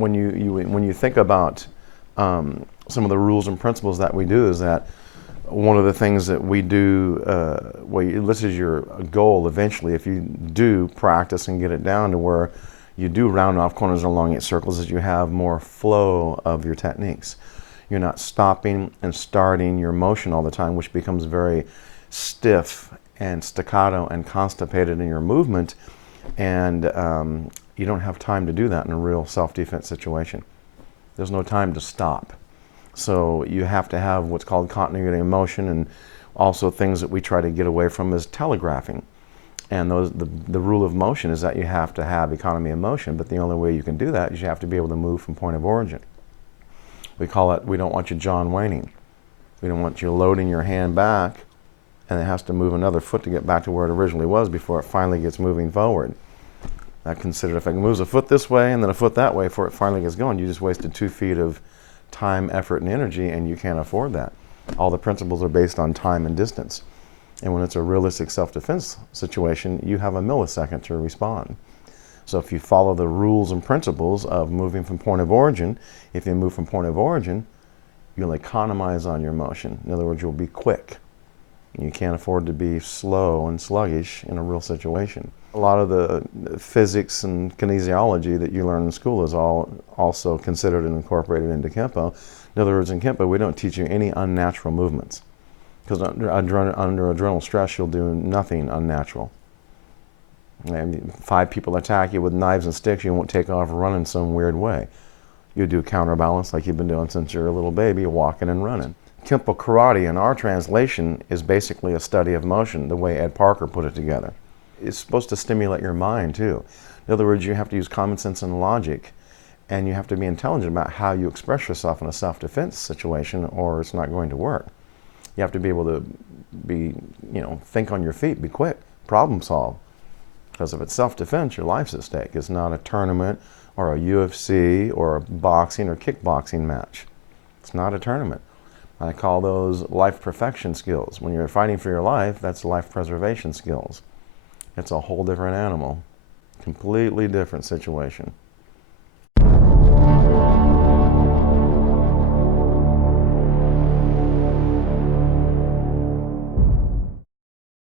when you think about some of the rules and principles that we do, is that one of the things that we do, this is your goal eventually, if you do practice and get it down to where you do round off corners and elongate circles, is you have more flow of your techniques. You're not stopping and starting your motion all the time, which becomes very stiff and staccato and constipated in your movement, and you don't have time to do that in a real self-defense situation. There's no time to stop. So you have to have what's called continuity of motion, and also things that we try to get away from is telegraphing. And the rule of motion is that you have to have economy of motion, but the only way you can do that is you have to be able to move from point of origin. We call it, we don't want you John Wayning. We don't want you loading your hand back and it has to move another foot to get back to where it originally was before it finally gets moving forward. I consider if it moves a foot this way and then a foot that way before it finally gets going, you just wasted 2 feet of time, effort, and energy, and you can't afford that. All the principles are based on time and distance. And when it's a realistic self-defense situation, you have a millisecond to respond. So if you follow the rules and principles of moving from point of origin, if you move from point of origin, you'll economize on your motion. In other words, you'll be quick. You can't afford to be slow and sluggish in a real situation. A lot of the physics and kinesiology that you learn in school is all also considered and incorporated into Kenpo. In other words, in Kenpo, we don't teach you any unnatural movements. Because under adrenal stress, you'll do nothing unnatural. And 5 people attack you with knives and sticks, you won't take off running some weird way. You do counterbalance like you've been doing since you're a little baby, walking and running. Kenpo Karate, in our translation, is basically a study of motion, the way Ed Parker put it together. It's supposed to stimulate your mind, too. In other words, you have to use common sense and logic, and you have to be intelligent about how you express yourself in a self-defense situation, or it's not going to work. You have to be able to think on your feet, be quick, problem solve. Because if it's self-defense, your life's at stake. It's not a tournament or a UFC or a boxing or kickboxing match. It's not a tournament. I call those life perfection skills. When you're fighting for your life, that's life preservation skills. It's a whole different animal, completely different situation.